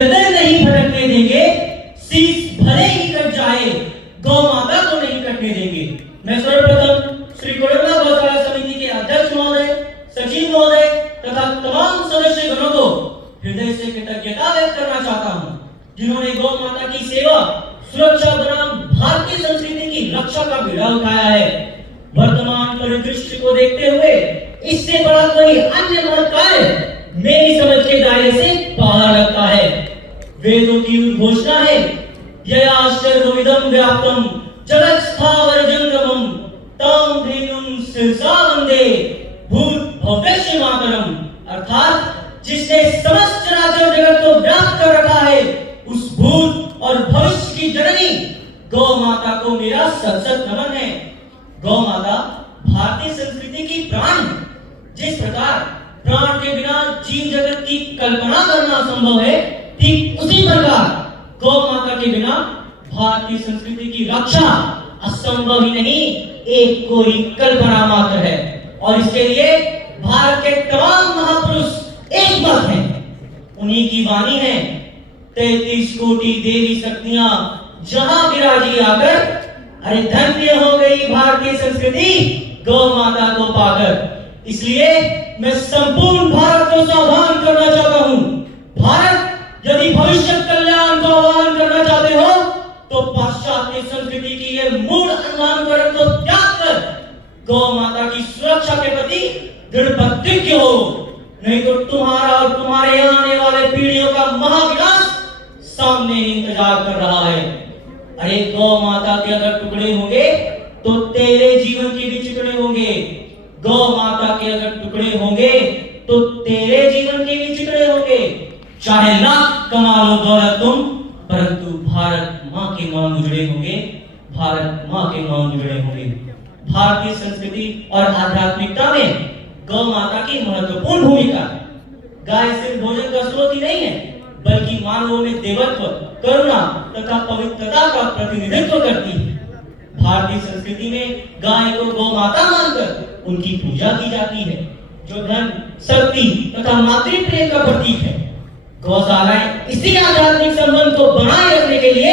हृदय नहीं भटकने देंगे, शीश भले ही कट जाए, गौ माता को नहीं कटने देंगे। मैं सर्वप्रथम श्री कोडरमा गौशाला समिति के अध्यक्ष महोदय, सचिव महोदय तथा तमाम सदस्य गणों को हृदय से कृतज्ञता व्यक्त करना चाहता हूँ, जिन्होंने गौ माता की सेवा, सुरक्षा बनाम भारतीय संस्कृति की रक्षा का बीड़ा उठाया है। वर्तमान परिदृश्य को देखते हुए इससे बड़ा कोई अन्य महत् कार्य मेरी समझ के दायरे से बाहर लगता है। वेदों की उद्घोषणा है, ययाश्चर्यविदं व्याप्तं जगत् स्थावर जंगमं तां धेनुं शिरसा वंदे भूत भव्यस्य मातरम। अर्थात जिसने समस्त चराचर जगत को व्याप्त कर रखा है, उस भूत और भविष्य की जननी गौ माता को मेरा सत नमन है। गौ माता भारतीय संस्कृति की प्राण। जिस प्रकार प्राण के बिना जीव जगत की कल्पना करना असंभव है, ठीक उसी प्रकार गौ माता के बिना भारतीय संस्कृति की रक्षा असंभव ही नहीं, एक कोई कल्पना मात्र है। और इसके लिए भारत के तमाम महापुरुष एक मत हैं। उन्हीं की वाणी है, 33 कोटि देवी शक्तियां जहां विराजी आकर, अरे धन्य हो गई भारतीय संस्कृति गौ माता को पाकर। इसलिए मैं संपूर्ण भारत को सावधान करना चाहता हूं। भारत यदि भविष्य कल्याण को आह्वान करना चाहते हो तो पाश्चात्य संस्कृति की ये मूल अनुकरण को त्याग कर गौ माता की सुरक्षा के प्रति दृढ़ प्रतिज्ञ हो, नहीं तो तुम्हारा और तुम्हारे यहाँ आने वाले पीढ़ियों का महाविनाश सामने इंतजार कर रहा है। अरे गौ माता के अगर टुकड़े होंगे तो तेरे जीवन के भी टुकड़े होंगे। गौ माता के अगर टुकड़े होंगे तो तेरे जीवन के भी टुकड़े होंगे। चाहे लाख कमा लो दौलत तुम, परंतु भारत माँ के मान उजड़े होंगे, भारत माँ के मान उजड़े होंगे। भारतीय संस्कृति और आध्यात्मिकता में गौ माता की महत्वपूर्ण भूमिका है। गाय सिर्फ भोजन का स्रोत ही नहीं है, बल्कि मानवों में देवत्व, करुणा तथा पवित्रता का प्रतिनिधित्व करती है। भारतीय संस्कृति में गाय को गौ माता मानकर उनकी पूजा की जाती है, जो धन, शक्ति तथा मातृप्रेम का प्रतीक है। गौशालाएं इसी आध्यात्मिक संबंध को बनाए रखने के लिए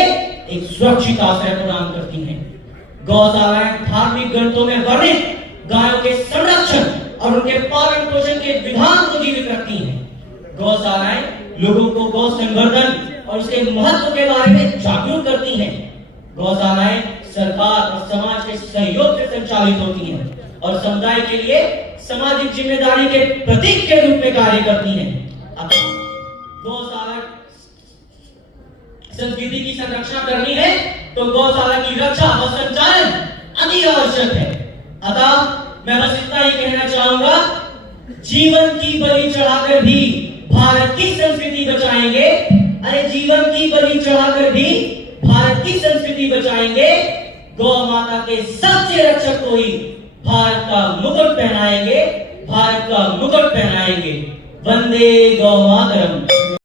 एक सुरक्षित आश्रय प्रदान करती हैं। गौशालाएं धार्मिक ग्रंथों में वर्णित गायों के संरक्षण और उनके पालन पोषण के विधान को जीवित रखती हैं। गौशालाएं लोगों को गौ संवर्धन और उसके महत्व के बारे में जागरूक करती हैं। गौशालाएं सरकार और समाज के सहयोग से संचालित होती हैं और समुदाय के लिए सामाजिक जिम्मेदारी के प्रतीक के रूप में कार्य करती हैं। गौशाला संस्कृति की संरक्षण करनी है तो गौशाला की रक्षा व संचालन अति आवश्यक है। अतः मैं बस इतना ही कहना चाहूंगा, जीवन की बलि चढ़ाकर भी भारत की संस्कृति बचाएंगे। अरे जीवन की बलि चढ़ाकर भी भारत की संस्कृति बचाएंगे। गौ माता के सच्चे रक्षक को ही भारत का मुकुट पहनाएंगे, भारत का मुकुट पहनाएंगे। वंदे गौ मातरम।